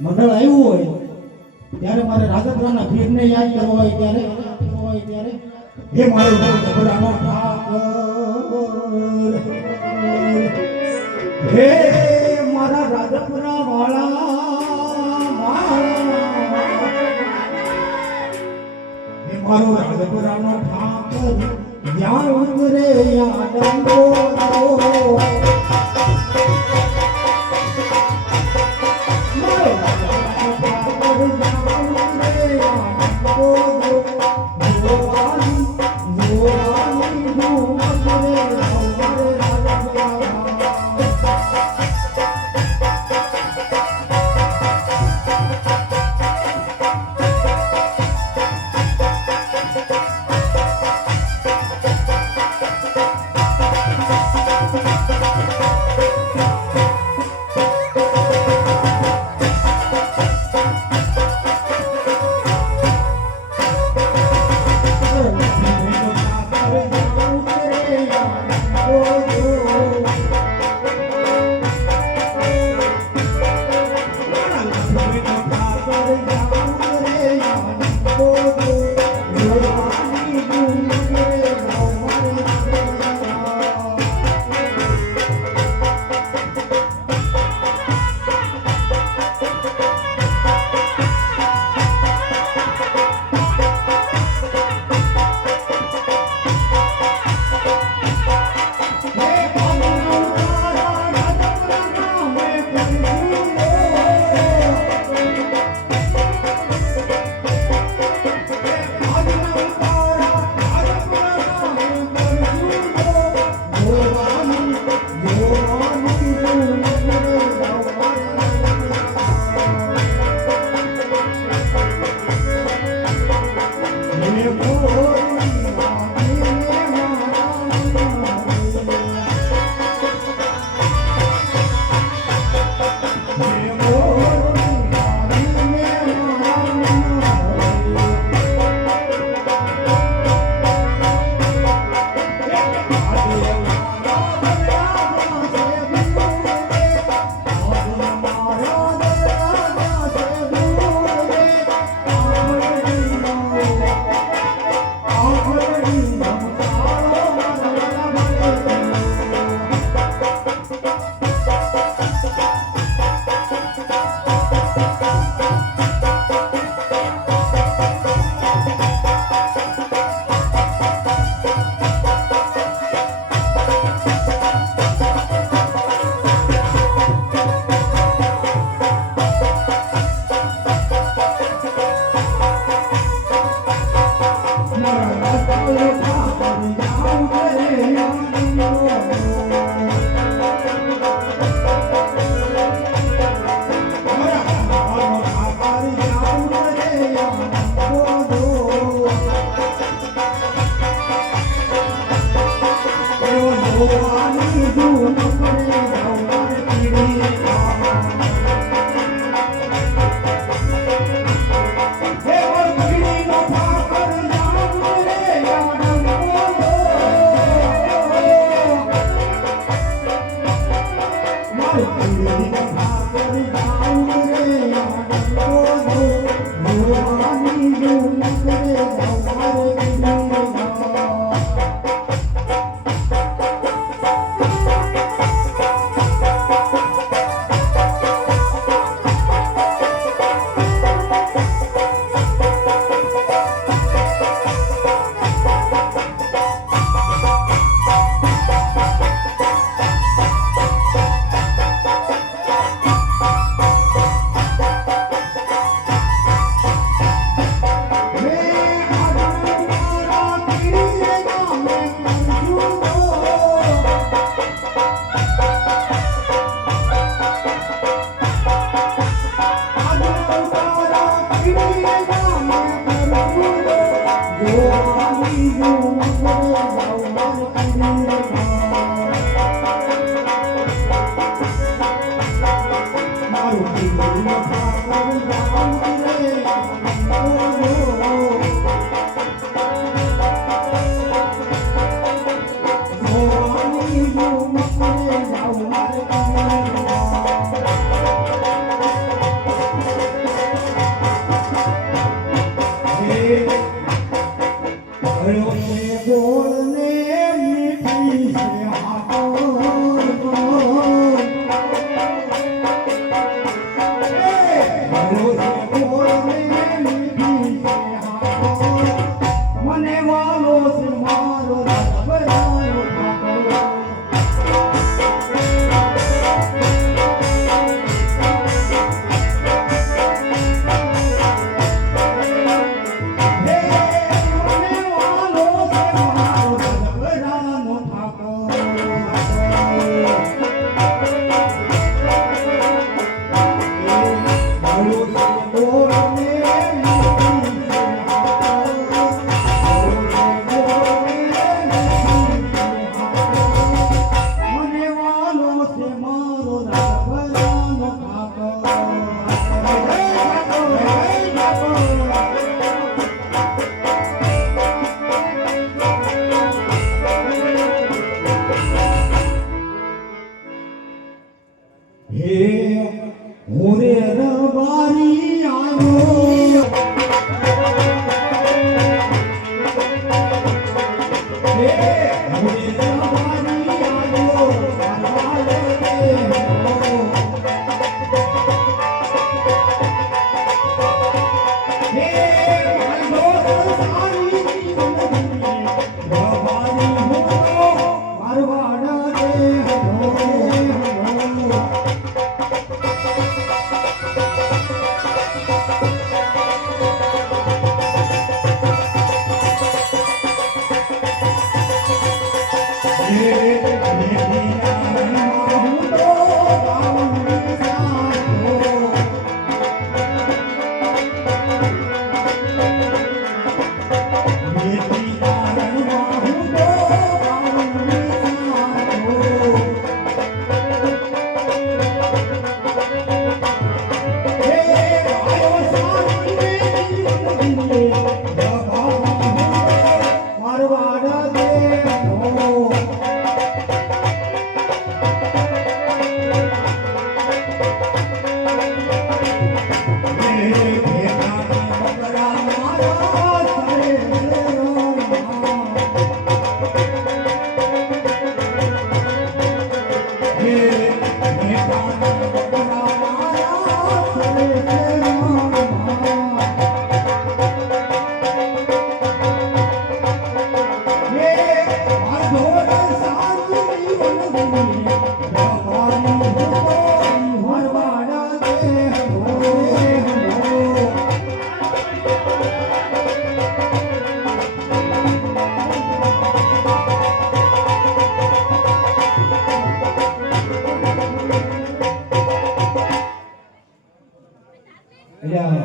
મંડળ આવ્યું હોય ત્યારે મારે રાજપુરાના ભીડને યાદ કરવો હોય ત્યારે હે મારો રાજપુરાનો ઠાકર, હે મારા રાજપુરા વાળા, હે મારો રાજપુરાનો ઠાકર, યા ઉતરે યા ડંગો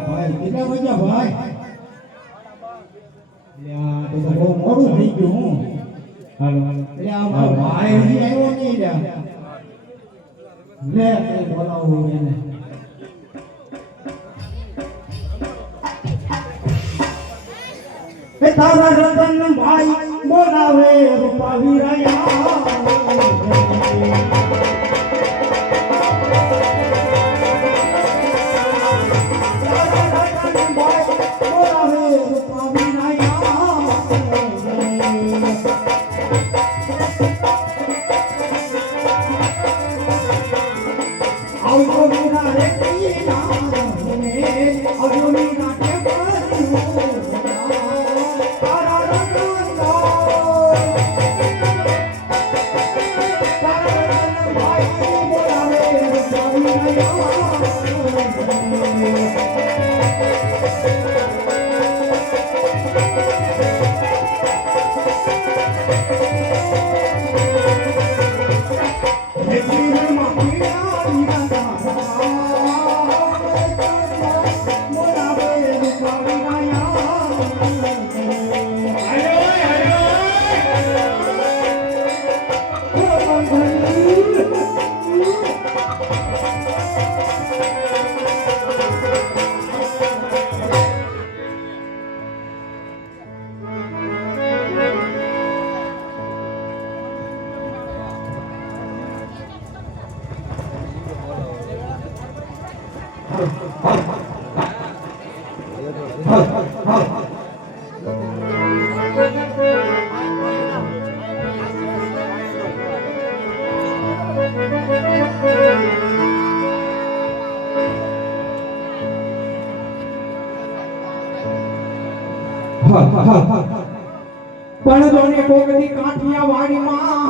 ભાઈ કેટલા વાગ્યા ભાઈ? તો બહુ મોડું થઈ ગયું હું. હાલો એટલે આ મારો ભાઈ હજી આવ્યો નહીં લે બોલાવું એને. તારા રતન ભાઈ બોલાવે રૂપાવી રહ્યા Bye. હાલ હાલ પણ જોને કોકની કાઠિયા વાડીમાં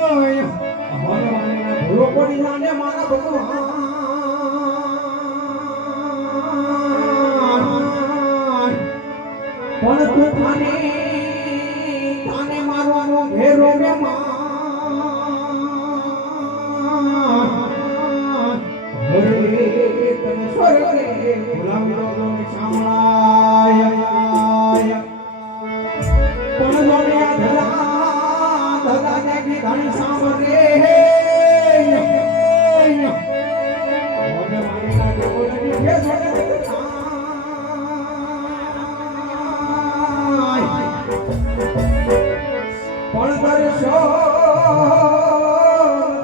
હોય ભૂલો પડી જાને મારા ભગવાન પણ તું થાને મારવાનો ઘેરો મે હરે તને સ્વર્ગે ભૂલાવ્યો શામળાય પણ જોને આ ધલા ને ઘણી સાંભળે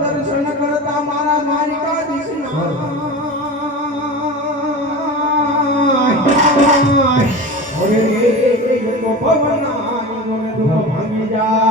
દર્શન કરતા મારા માલિકા દિશના ભાંગી જાય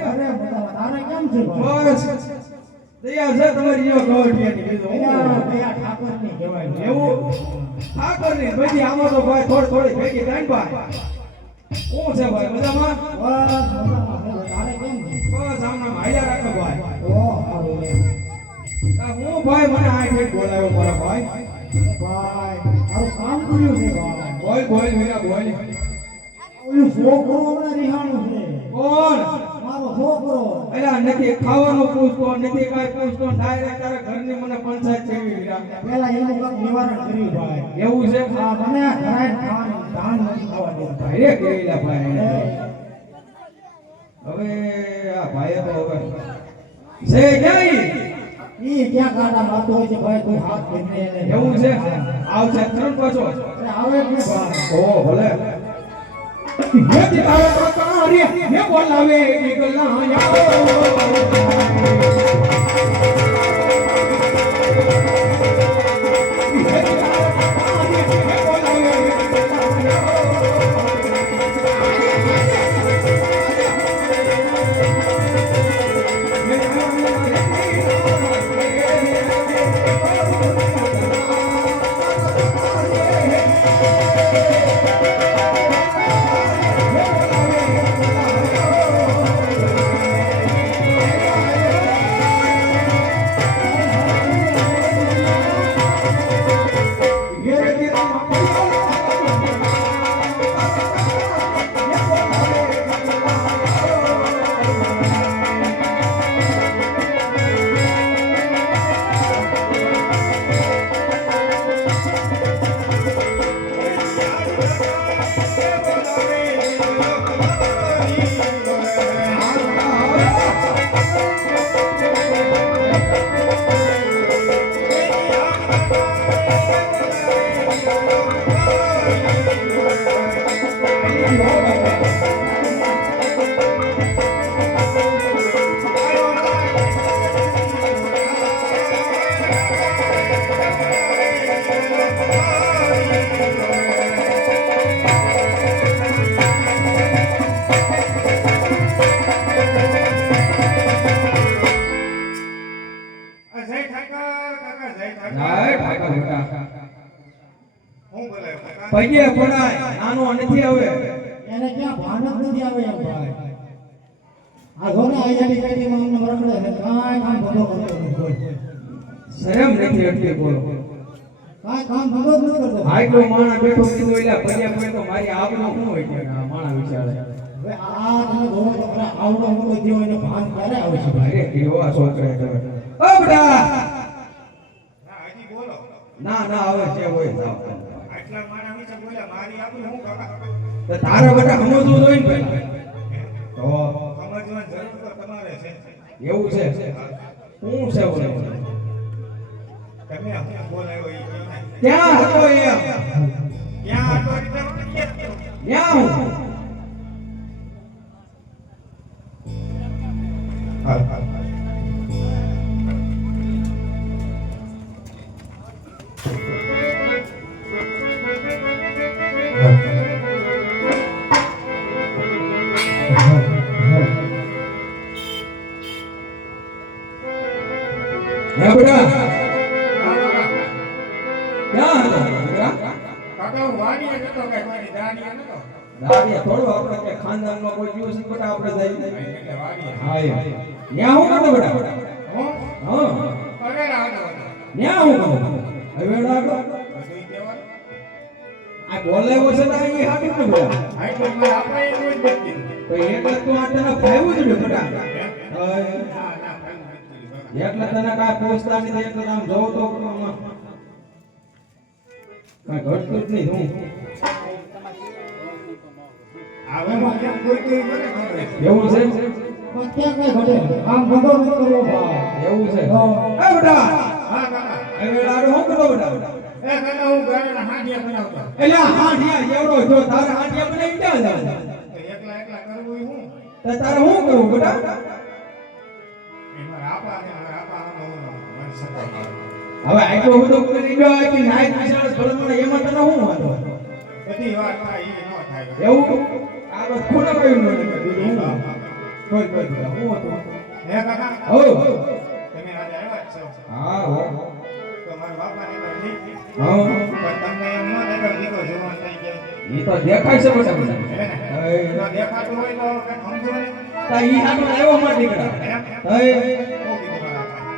અરે મજામાં. તારે કેમ છે ભાઈ? બસ દયા છે તમારી જેવા ગવડિયાની કીધું દયા દયા ઠાકોરની કહેવાય. એવું ઠાકોરની બધી આમાં તો ભાઈ થોડી ભેગી થાય ને ભાઈ શું છે ભાઈ મજામાં બસ મજામાં છે. તારે કેમ છે? બસ આમના હાલ્યા રાખો ભાઈ ઓ સારું લે. હું ભાઈ મને આ ઠેક બોલાવ્યો મારા ભાઈ ભાઈ તારું કામ કર્યું છે ભાઈ. બોલ મીરા બોલ ઓલું છોકરો હમણાં રિહાણું છે. કોણ મારો છોકરો. એલા નથી ખાવાનું પૂછતો નથી કાંઈ પૂછતો ડાયરેક્ટ તારા ઘરની મને પંચાયત કરી મીરા પેલા એનું કંઈક નિવારણ કર્યું ભાઈ. એવું છે આ મને ઘરાય ખાવાનું ધાન નથી ખાવા દેતું. ભાઈ કેવીલા ભાઈ હવે આ ભાઈએ તો હવે છે ક્યાં ઈ ક્યાં કાંટા મારતો હોય છે ભાઈ? તું હાથ ફેરને એને. એવું છે આવશે ત્રણ પાછો અરે આવે જ ને ભાઈ. ઓ ભલે હે તારા કાકા રે હે બોલાવે નીકળના આવો પગે પડાય નાનો નથી હવે એને ક્યાં ભાન જ નથી આવે એમ ભાઈ. આ જો ને આઈડી કાઢીમાં અમને રખડે છે. કાંઈ કામ ધંધો કરતો નથી કોઈ. શરમ નથી અટકી બોલો કાંઈ કામ ધંધો જ નથી કરતો. આટલો માણા બેઠો કીધું એટલે પગે પડે તો મારી આબરૂ શું હોય કે આ માણા વિચારે હવે આ તમે જોવો તો ખરા આવડો મોટો જીવ એને ભાન ક્યારે આવે છે ભાઈ? અરે કેવા છોકરા તો ઓ બેટા ના ના હવે જે હોય જાવ તો તારા બેટા સમજવું જોઈએ ને પહેલા તો એવું છે શું છે બોલે ક્યાં હતો એ ક્યાં હું હે બેટા ક્યાં હતો બેટા દાડિયા થોડો આપણે કે ખાનદાનમાં કોઈ દિવસ બેટા આપણે જઈ હા ન્યા હું કરતો બેટા હા ન્યા હું કરતો હવે બેટા આ બોલાવ્યો છે તો અહીં હાકી ને બેટા તો એટલે તું આ તને ફાવ્યું જ બેટા એટલે તને કાંઈ પૂછતા નથી એટલે આમ જોઉં તો કાંઈ ઘટતું જ નહીં હું એવું છે પણ ક્યાં કઈ ઘટે? કામ ધંધો નથી કરવો ભાઈ. એવું છે હા. એ બેટા એ બેટા શું કરો બેટા એટલે હાંડિયા જેવડો જો તારે હાંડિયા બનાવી ક્યાં જાવ તો તારે શું કરવું બેટા હવે આટલો બધો કરી ગયો કે નાઈટ વિશાળ ભળવાનો એમાં તને શું વાંધો એવું આ બસ ખૂણા કઈ ન કોઈ બેટા હું હતો હે કાકા હો તમે આજે આવ્યા જ છો હા હો તો મારા બાપાને તો ઠીક હા પણ તમને એમ ન દેખાય દીકરો જુવાન થઈ જાય ઈ તો દેખાય છે બેટા બેટા હે ને તો દેખાતું હોય તો કઈ સમજો ને તા ઈ હાટો આવ્યો માર દીકરા એમ હે ઓ કીધું મારા બાપા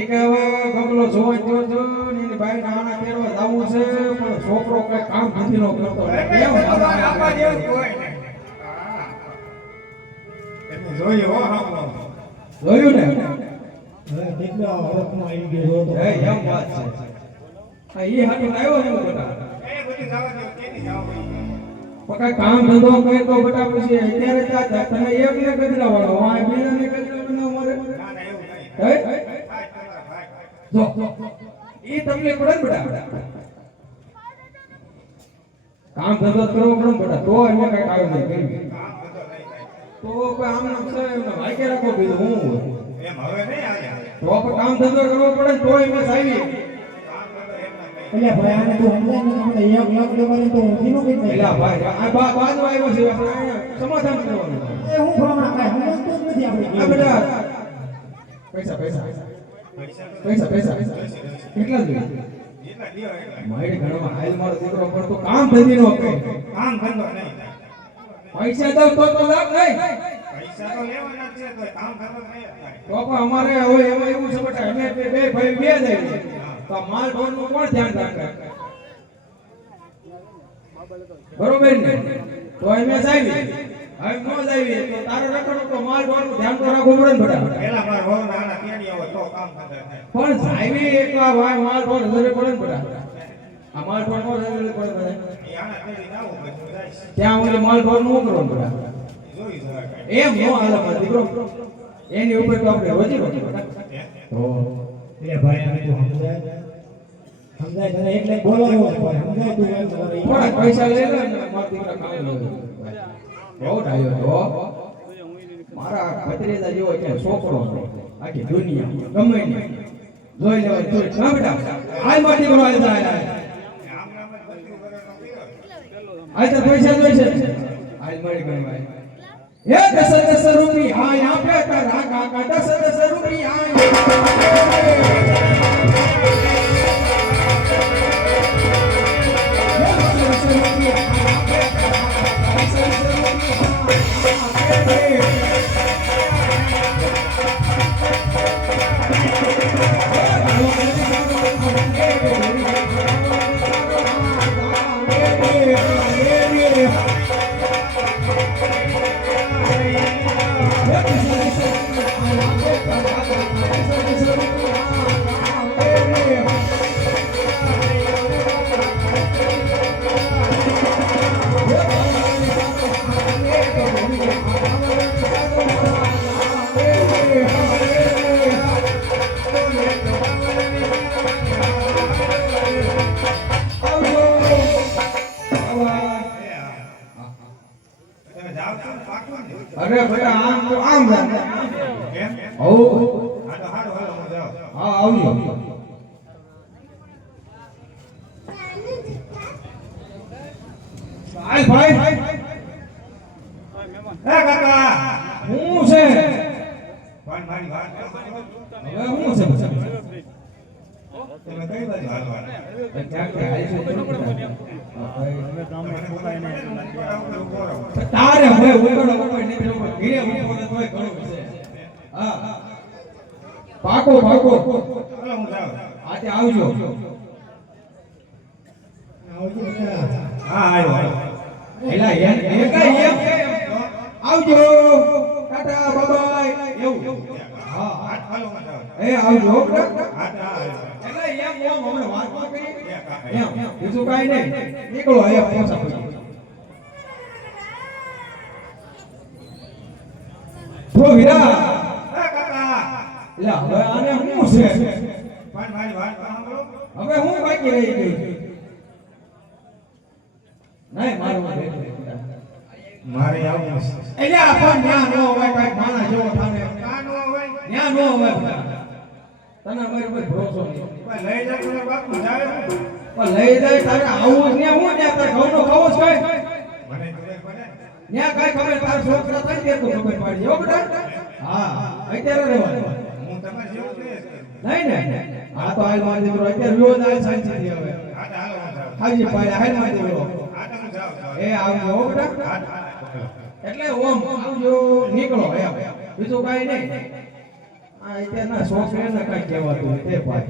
એક હવે ગગલો જોવા જો જો ને એની બાઈ નાના તેરવા જાવું છે પણ છોકરો કઈ કામ નથી નો કરતો કેમ તમારા બાપા જેવું કોઈ નહીં હા તમે જોયું હો આપણો જોયું ને હવે કેટલો હરખમાં આવી ગયો હતો. એ એમ વાત છે આ ઈ હાટો આવ્યો છે બેટા એ બધી જવા દો કેની જાવ પકા કામ ધંધો કરે તો બેટા પછી અત્યારે તા તમે એકને કદરાવાળો આ બીજાને કદરાવાનો મારે ના ના એવું નહીં હે ભાઈ તમારા ભાઈ જો ઈ તમને પડે ને બેટા કામ ધંધો કરવો પડે ને બેટા તો એમાં કઈ કામ નહીં કરી કામ બધો નહીં થાય તો કોઈ આમ નામ છે એમને વાક્ય રાખો બીજું હું એમ હવે નહીં આયા તો આપણે કામ ધંધો કરવો પડે ને તો એમાં સાવી કામ બધો એમ ના નહીં એટલે ભાઈ આને તું સમજાય ને તમને 1 લાખ લેવાની તો હું કીધું કે નહીં. એલા ભાઈ આ બાજુ આવ્યો છે આપણે અહીંયા સમાધાન કરવાનું એ હું ભણવા કાંઈ સમજતો જ નથી આપણે આ બેટા પૈસા પૈસા પૈસા પૈસા પૈસા કેટલા જોઈએ જેટલા દિયો એટલા મારી ઘરમાં હાલ મારો દીકરો પડતો કામ ધંધી નો કરે કામ ધંધો નહીં થાય પૈસા દઉં તો લાભ નહીં પૈસા તો લેવાના જ છે તો કામ ધંધો નહીં થાય તો પણ અમારે હવે એમાં એવું છે બેટા અમે બે ભાઈ બે જાય તો આ માલ ઢોર નું કોણ ધ્યાન રાખે બરોબર ને તો અમે જાવી હવે નો જાવી તો તારો રખડો તો માલ ઢોર નું ધ્યાન તો રાખવું પડે ને બેટા પેલા માર હોવ નાના તેડી આવો તો કામ ધંધો થાય પણ જાવી એકલા ભાઈ માલ ઢોર જરૂર પડે ને બેટા આ માલ ઢોર નો જરૂર પડે બધા એ આના તેડી ના આવો પછી જાય ત્યાં ઓલે માલ ઢોર નું કરવાનું બેટા જોઈ જવા કાંઈ. એમ નો હાલે મારો દીકરો એની ઉપર તો આપણે રોજી રોટી હે? તો એટલે ભાઈ આને તું સમજાય તને એટલે બોલાવ્યો છે ભાઈ સમજાય તું એમ તમારે ઈ થોડા પૈસા લઈ લે ને મારા દીકરા કામ લે બહુ ડાયો તો મારા ભત્રીજા જેવો કે છોકરો છે આખી દુનિયા ગમે ને જોઈ લેવાય જોઈ ના બેટા હાલ માર દીકરો હાલ જાય આમ નામ જ બધું કરે તો પીરો. હાલ તો પૈસા જોઈ છે હાલ મારી ગણવાય એ 10 રૂપિયા આપે તારા કાકા 10 રૂપિયા તમે જાઓ છો ને પાકું ને? અરે બેટા આમ તો આમ એમ? હો હા તો હાલો હાલો હું જાઉં. હા આવજો હાલ ભાઈ હે કાકા હું છે પણ મારી વાત કરો. હવે હું છે તમે કઈ બાજુ હાલવાના? ક્યાંક હાલ છે મને બોલાવીને ઉભો રહો. તારે હવે ઉકળો ઉપર નીકળો ઉપર ઘીરે ઉભો ને તોય ઘણું છે હા પાકો પાકો હાલો હું જાઉં. આજે આવજો આવજો બેટા. હા આવ્યો હાલો. એલા એમ આવજો ટાટા બાય એવું હા હાથ હાલો હું જાઉં. એ આવજો હાથ હા આવ્યો. એલા એમ હમણાં વાત ન કરી એ કાકા. એમ બીજું કાઈ નહીં નીકળો અહીંયા પહોંચા તો વીરા હે કાકા એલા હવે આને શું છે પણ મારી વાત સાંભળો. હવે હું બાકી રહી ગઈ નહીં મારું મારે આવું છે. એટલે આપણ ન્યા નો હોય કઈ માણા જેવો થાને કાં નો હોય? ન્યા નો હોય તને અમારી ઉપર ભરોસો નહીં પણ લઈ જાઓ તો બાપુ જાવે ને. પણ લઈ જાય તારે આવું જ ને હું ને તારે ઘઉંનો ખાવો જ કઈ મને ખબર પડે. ન્યા કાંઈ ખબર તારા છોકરા થાય ને તો ખબર પાડી હો બેટા હા અત્યારે રહેવાનું હું તમારે જેવું જ નહીં. નહીં આ તો હાલ મારી દીકરો અત્યારે રોજ હાલ શાંતિથી હવે હા તો હાલો હું જાઉં. હાજી પાડે હાલ મારી દીકરો હા તો હું જાઉં. એ આવજો હો બેટા હા, હા. એટલે ઓમ આવજો નીકળો એમ બીજું કાંઈ નહીં આ અત્યારના છોકરાને કાંઈ કહેવાતું નહીં તે ભાઈ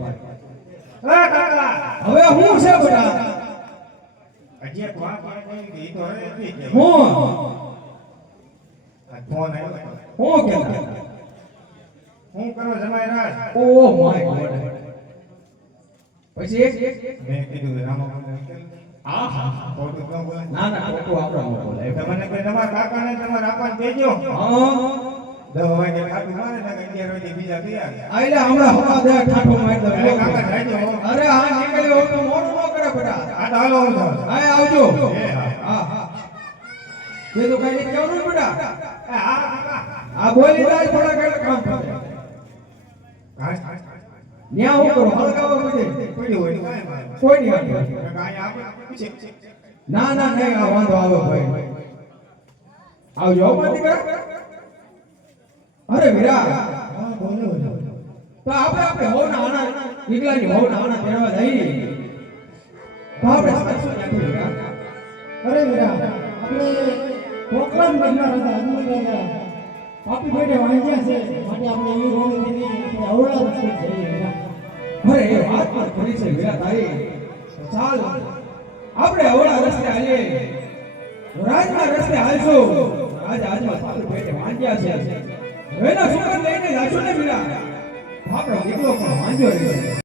હા, કાકા. હવે હું છે બેટા હજી એક વાત પાડી દીધી, ઈ તો હવે નથી કહેવાય. હું આ ફોન આવ્યો. હું કેતા હું કરો જમાઈ રાજ? ઓ માય ગોડ પછી એક મેં કીધું કે રામા મંદિર કેમ? આહા ખોટું ન બોલે. ના ના ખોટું આપણો ન બોલાય તમને કોઈ તમારા કાકાને તમારા આપાને કહેજો. હા 10 વાગે ખાટું મારે ને 11 વાગે બીજા તૈયાર. આઈલે હમણાં હવા દે ઠાઠો મારી દો અરે કાકા જાજો. અરે હા નીકળ્યો હો તો મોડું ન કરે બેટા આ તો હાલો હું જાઉં. હા આવજો એ હા. હા હા તે તો કઈ નહીં કેવું બેટા એ હા કાકા. આ બોલી જાય થોડા ઘણા કામ કરે હા, ન્યા હું કરો હળગાવો બધે પડ્યું હોય તો કાંઈ વાંધો કોઈ નહીં આવે નહીં. કાંઈ આપણે પૂછે. ના ના નહીં આ વાંધો આવે ભાઈ આવજો હો મારી દીકરા અરે વીરા હા બોલો તો આપણે હોના આના દીકરાની હોના આના પહેરવા જઈએ તો આપણે સાચું નાખી વીરા અરે વીરા આપણે પ્રોગ્રામ કરનાર હતા અદભુત હતા પાપી પેટે વાંચ્યા છે માટે આપણે એવી રોડ નથી અવળા રસ્તે જઈએ વીરા. અરે એ વાત પણ ખરી છે વીરા તારી તો ચાલ આપણે અવળા રસ્તે હાલીએ રાજના રસ્તે હાલશું રાજ આજમાં પાપી પેટે વાંચ્યા છે એના છોકરા લઈને જાશું ને વીરા આપણો દીકરો પણ વાંચ્યો રહે